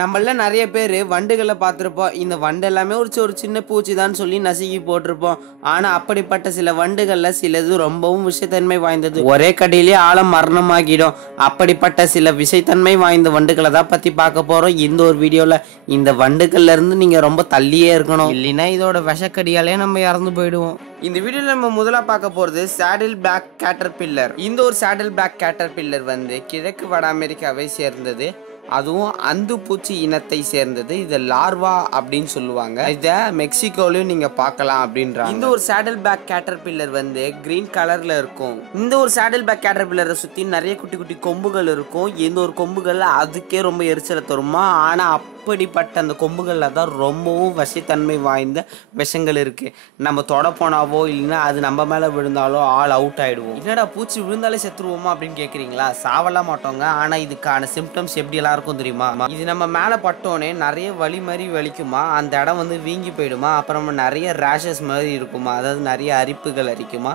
நம்மள நிறைய பேர் வண்டுகளை பார்த்துருப்போம். இந்த வண்டு எல்லாமே ஒரு சின்ன பூச்சி தான் சொல்லி நசுக்கி போட்டிருப்போம். ஆனா அப்படிப்பட்ட சில வண்டுகள்ல சிலது ரொம்பவும் விஷத்தன்மை வாய்ந்தது. ஒரே கடியிலே ஆழம் மரணமாகிடும். அப்படிப்பட்ட சில விஷத்தன்மை வாய்ந்த வண்டுகளை தான் பத்தி பார்க்க போறோம் இந்த ஒரு வீடியோல. இந்த வண்டுகள்ல இருந்து நீங்க ரொம்ப தள்ளியே இருக்கணும், இல்லைன்னா இதோட விஷக்கடியாலே நம்ம இறந்து போயிடுவோம். இந்த வீடியோல நம்ம முதலா பார்க்க போறது சாடில் பிளாக் கேட்டர்பில்லர். இந்த ஒரு சாடில் பிளாக் கேட்டர்பில்லர் வந்து கிழக்கு வட அமெரிக்காவை சேர்ந்தது. அதுவும் அந்து பூச்சி இனத்தை சேர்ந்தது. இது லார்வா அப்படின்னு சொல்லுவாங்க. இத மெக்சிகோலயும் நீங்க பார்க்கலாம் அப்படின்றாங்க. இந்த ஒரு சாடல் பேக் கேட்டர்பில்லர் வந்து கிரீன் கலர்ல இருக்கும். இந்த ஒரு சாடல் பேக் கேட்டர்பில்லரை சுத்தி நிறைய குட்டி குட்டி கொம்புகள் இருக்கும். இந்த ஒரு கொம்புகள் அதுக்கே ரொம்ப எரிச்சலை தருமா. ஆனா அப்படிப்பட்ட அந்த கொம்புகள்ல தான் ரொம்பவும் விஷத்தன்மை வாய்ந்த விஷங்கள் இருக்கு. நம்ம தொட போனாவோ இல்லைன்னா அது நம்ம மேல விழுந்தாலோ ஆல் அவுட் ஆயிடுவோம். என்னடா பூச்சி விழுந்தாலே செத்துருவோமா அப்படின்னு கேக்குறீங்களா? சாவலாம் மாட்டோங்க. ஆனா இதுக்கான சிம்டம்ஸ் எப்படி எல்லாம் இருக்கும் தெரியுமா? இது நம்ம மேல பட்டோனே நிறைய வலி மாதிரி வலிக்குமா, அந்த இடம் வந்து வீங்கி போயிடுமா, அப்புறம் நிறைய ரேஷஸ் மாதிரி இருக்குமா, அதாவது நிறைய அரிப்புகள் அரிக்குமா,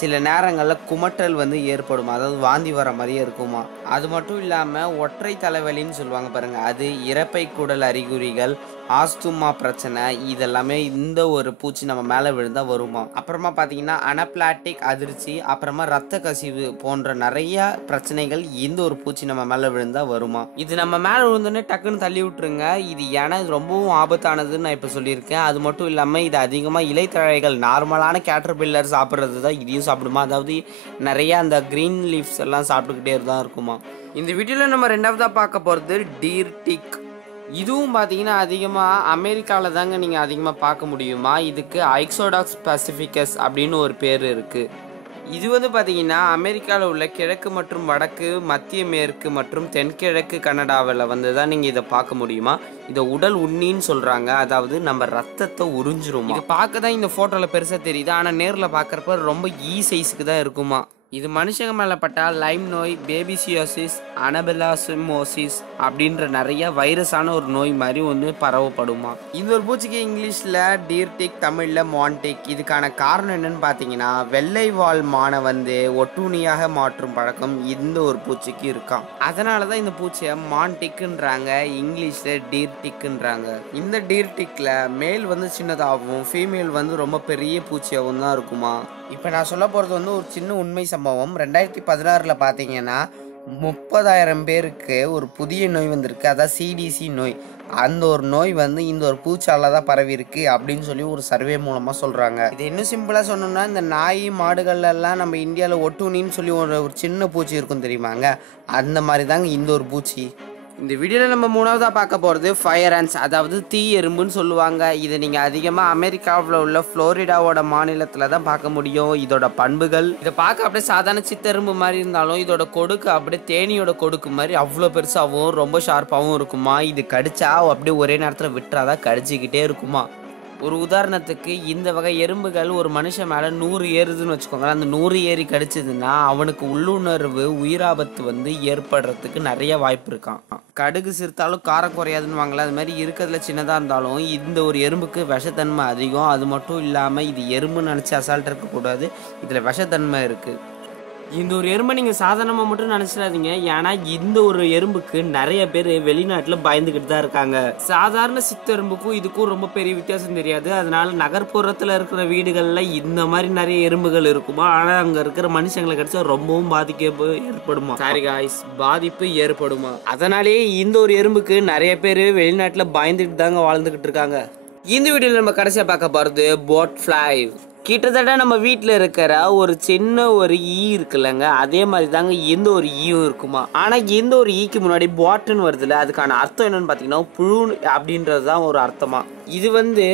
சில நேரங்கள்ல குமட்டல் வந்து ஏற்படுமா, அதாவது வாந்தி வர மாதிரியே இருக்குமா. அது மட்டும் இல்லாம ஒற்றை தலைவலின்னு சொல்லுவாங்க பாருங்க, அது இறப்பை குடல் அறிகுறிகள், ஆஸ்துமா பிரச்சனை, இதெல்லாமே இந்த ஒரு பூச்சி நம்ம மேல விழுந்தா வருமா. அப்புறமா பாத்தீங்கன்னா அனப்லாட்டிக் அதிர்ச்சி, அப்புறமா ரத்த கசிவு போன்ற நிறைய பிரச்சனைகள் இந்த ஒரு பூச்சி நம்ம மேல விழுந்தா வருமா. இது நம்ம மேல விழுந்தோடனே டக்குன்னு தள்ளி விட்டுருங்க. இது ஏன்னா இது ரொம்பவும் ஆபத்தானதுன்னு நான் இப்ப சொல்லியிருக்கேன். அது மட்டும் இல்லாம இது அதிகமா இலைத்தழைகள் நார்மலான கேட்டர்பில்லர் சாப்பிட்றது தான் இதையும் சாப்பிடுமா. அதாவது நிறைய அந்த கிரீன் லீவ்ஸ் எல்லாம் சாப்பிட்டுக்கிட்டே தான் இருக்குமா. இந்த வீடியோல நம்ம ரெண்டாவதா பார்க்க போறது டீர் டிக். இதுவும் பார்த்தீங்கன்னா அதிகமாக அமெரிக்காவில் தாங்க நீங்கள் அதிகமாக பார்க்க முடியுமா. இதுக்கு ஐக்ஸோடாக்ஸ் பசிபிகஸ் அப்படின்னு ஒரு பேர் இருக்குது. இது வந்து பார்த்தீங்கன்னா அமெரிக்காவில் உள்ள கிழக்கு மற்றும் வடக்கு, மத்திய மேற்கு மற்றும் தென்கிழக்கு கனடாவில் வந்து தான் நீங்கள் இதை பார்க்க முடியுமா. இதை உடல் உண்ணின்னு சொல்கிறாங்க. அதாவது நம்ம ரத்தத்தை உறிஞ்சிருமா. இது பார்க்க தான் இந்த ஃபோட்டோவில் பெருசாக தெரியுது. ஆனால் நேரில் பார்க்குறப்ப ரொம்ப சைஸுக்கு தான் இருக்குமா. இது மனுஷங்க மேலே பட்டால் லைம் நோய், பேபிசியோசிஸ், அனபெலாசிமோசிஸ் அப்படின்ற நிறைய வைரஸான ஒரு நோய் மாதிரி ஒன்று பரவப்படுமா. இந்த ஒரு பூச்சிக்கு இங்கிலீஷில் டீர்டிக், தமிழில் மான்டிக். இதுக்கான காரணம் என்னன்னு பார்த்தீங்கன்னா வெள்ளை வால் மானை வந்து ஒட்டுண்ணியாக மாற்றும் பழக்கம் இந்த ஒரு பூச்சிக்கு இருக்காம். அதனால தான் இந்த பூச்சியை மான்டிக்குன்றாங்க, இங்கிலீஷில் டீர்டிக்குன்றாங்க. இந்த டீர்டிக்கில் மேல் வந்து சின்னதாகவும் ஃபீமேல் வந்து ரொம்ப பெரிய பூச்சியாகவும் தான் இருக்குமா. இப்போ நான் சொல்ல போகிறது வந்து ஒரு சின்ன உண்மை சம்பவம். 2016 பார்த்தீங்கன்னா 30,000 பேருக்கு ஒரு புதிய நோய் வந்திருக்கு, அதாவது சிடிசி நோய். அந்த ஒரு நோய் வந்து இந்த ஒரு பூச்சால தான் பரவி இருக்கு அப்படின்னு சொல்லி ஒரு சர்வே மூலமாக சொல்கிறாங்க. இது இன்னும் சிம்பிளாக சொன்னோம்னா, இந்த நாய் மாடுகள்லாம் நம்ம இந்தியாவில் ஒட்டுண்ணின்னு சொல்லி ஒரு சின்ன பூச்சி இருக்கும் தெரியுமாங்க, அந்த மாதிரி தாங்க இந்த ஒரு பூச்சி. இந்த வீடியோவில் நம்ம மூணாவதாக பார்க்க போகிறது ஃபயர் ஆண்ட்ஸ், அதாவது தீ எறும்புன்னு சொல்லுவாங்க. இதை நீங்கள் அதிகமாக அமெரிக்காவில் உள்ள ஃப்ளோரிடாவோட மாநிலத்தில் தான் பார்க்க முடியும். இதோட பண்புகள், இதை பார்க்க அப்படியே சாதாரண சித்தெரும்பு மாதிரி இருந்தாலும் இதோட கொடுக்கு அப்படியே தேனியோட கொடுக்கு மாதிரி அவ்வளோ பெருசாகவும் ரொம்ப ஷார்ப்பாகவும் இருக்குமா. இது கடிச்சா அப்படியே ஒரே நேரத்தில் விட்டுறாதான் கடிச்சிக்கிட்டே இருக்குமா. ஒரு உதாரணத்துக்கு இந்த வகை எறும்புகள் ஒரு மனுஷன் மேலே 100 ஏறுதுன்னு வச்சுக்கோங்களேன். அந்த 100 ஏறி கடிச்சதுன்னா அவனுக்கு உள்ளுணர்வு உயிராபத்து வந்து ஏற்படுறதுக்கு நிறைய வாய்ப்பு இருக்கான். கடுகு சிறுத்தாலும் காரம் குறையாதுன்னு வாங்கலாம். அது மாதிரி இருக்கிறதுல சின்னதாக இருந்தாலும் இந்த ஒரு எறும்புக்கு விஷத்தன்மை அதிகம். அது மட்டும் இல்லாமல் இது எறும்புன்னு நினச்சி அசால்ட் இருக்கக்கூடாது, இதில் விஷத்தன்மை இருக்குது. இந்த ஒரு எறும்பை நீங்கள் சாதாரணமாக மட்டும் நினச்சிடாதீங்க. ஏன்னா இந்த ஒரு எறும்புக்கு நிறைய பேர் வெளிநாட்டில் பயந்துக்கிட்டு தான் இருக்காங்க. சாதாரண சித்தெரும்புக்கும் இதுக்கும் ரொம்ப பெரிய வித்தியாசம் தெரியாது. அதனால நகர்ப்புறத்தில் இருக்கிற வீடுகளில் இந்த மாதிரி நிறைய எறும்புகள் இருக்குமா. ஆனால் அங்கே இருக்கிற மனுஷங்களை கிடைச்சா ரொம்பவும் பாதிப்பு ஏற்படுமா. சாரி காய்ஸ், பாதிப்பு ஏற்படுமா. அதனாலேயே இந்த ஒரு எறும்புக்கு நிறைய பேர் வெளிநாட்டில் பயந்துக்கிட்டு தாங்க வாழ்ந்துக்கிட்டு இருக்காங்க. இந்த வீடியோவில் நம்ம கடைசியாக பார்க்க போகிறது போட் ஃப்ளை. கிட்டத்தட்ட நம்ம வீட்டில் இருக்கிற ஒரு சின்ன ஒரு ஈ இருக்குல்லங்க, அதே மாதிரி தாங்க எந்த ஒரு ஈயும் இருக்குமா. ஆனால் எந்த ஒரு ஈக்கு முன்னாடி பாட்டுன்னு வருதுல்ல, அதுக்கான அர்த்தம் என்னன்னு பார்த்தீங்கன்னா புழு அப்படின்றது தான் ஒரு அர்த்தமா. இது வந்து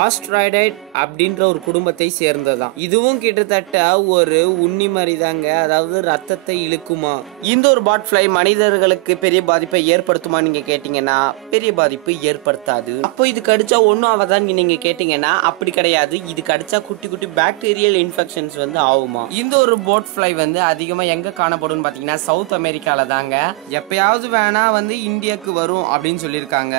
ஆஸ்ட்ராய்டைட் அப்படின்ற ஒரு குடும்பத்தை சேர்ந்ததான். இதுவும் கிட்டத்தட்ட ஒரு உண்ணி மாதிரி தாங்க, அதாவது ரத்தத்தை இழுக்குமா. இந்த ஒரு பாட் ஃப்ளை மனிதர்களுக்கு பெரிய பாதிப்பை ஏற்படுத்துமா நீங்க கேட்டீங்கன்னா பெரிய பாதிப்பு ஏற்படுத்தாது. அப்போ இது கடிச்சா ஒன்றும் ஆகாதான் நீங்க கேட்டீங்கன்னா அப்படி கிடையாது. இது கடிச்சா குட்டி குட்டி பாக்டீரியல் இன்ஃபெக்ஷன்ஸ் வந்து ஆகுமா. இந்த ஒரு போட் ஃப்ளை வந்து அதிகமாக எங்கே காணப்படும் பார்த்தீங்கன்னா சவுத் அமெரிக்காவில் தாங்க. எப்பயாவது வேணா வந்து இந்தியாவுக்கு வரும் அப்படின்னு சொல்லியிருக்காங்க.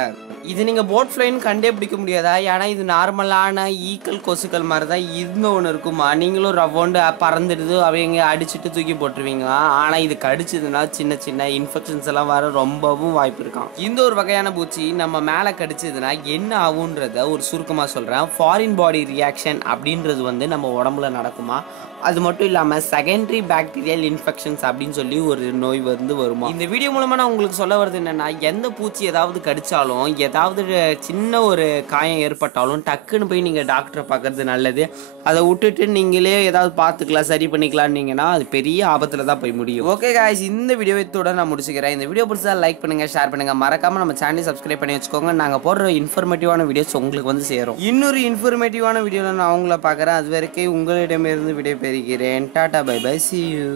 இது நீங்கள் போட் ஃப்ளைன்னு கண்டே பிடிக்க முடியாதா? ஏன்னா இது நார்மலான ஈக்கள் கொசுக்கள் மாதிரி தான் இந்த ஒன்று இருக்குமா. நீங்களும் ரவுண்டு பறந்துடுது அவங்க அடிச்சுட்டு தூக்கி போட்டுருவீங்களா? ஆனால் இது கடிச்சதுன்னா சின்ன சின்ன இன்ஃபெக்ஷன்ஸ் எல்லாம் வர ரொம்பவும் வாய்ப்பு இருக்கான். இந்த ஒரு வகையான பூச்சி நம்ம மேலே கடிச்சதுன்னா என்ன ஆகுன்றத ஒரு சுருக்கமாக சொல்கிறேன். ஃபாரின் பாடி ரியாக்ஷன் அப்படின்றது வந்து நம்ம உடம்புல நடக்குமா. அது மட்டும் இல்லாமல் செகண்டரி பாக்டீரியல் இன்ஃபெக்ஷன்ஸ் அப்படின்னு சொல்லி ஒரு நோய் வந்து வருமா. இந்த வீடியோ மூலமாக நான் உங்களுக்கு சொல்ல வருது என்னென்னா, எந்த பூச்சி ஏதாவது கடித்தாலும் ஏதாவது சின்ன ஒரு காயம் ஏற்பட்டாலும் டக்குன்னு போய் நீங்கள் டாக்டரை பார்க்கறது நல்லது. அதை விட்டுட்டு நீங்களே ஏதாவது பார்த்துக்கலாம் சரி பண்ணிக்கலான்னீங்கன்னா அது பெரிய ஆபத்தில் தான் போய் முடியும். ஓகே காய்ஸ், இந்த வீடியோத்தோட நான் முடிச்சுக்கிறேன். இந்த வீடியோ பிடிச்சா லைக் பண்ணுங்கள், ஷேர் பண்ணுங்கள், மறக்காமல் நம்ம சேனலை சப்ஸ்கிரைப் பண்ணி வச்சுக்கோங்க. நாங்கள் போடுற இன்ஃபர்மேட்டிவான வீடியோஸ் உங்களுக்கு வந்து சேரும். இன்னொரு இன்ஃபர்மேட்டிவான வீடியோவில் நான் அவங்கள பார்க்குறேன். அது வரைக்கும் உங்களிடமிருந்து விடைபெறுகிறேன். Tata bye bye, see you.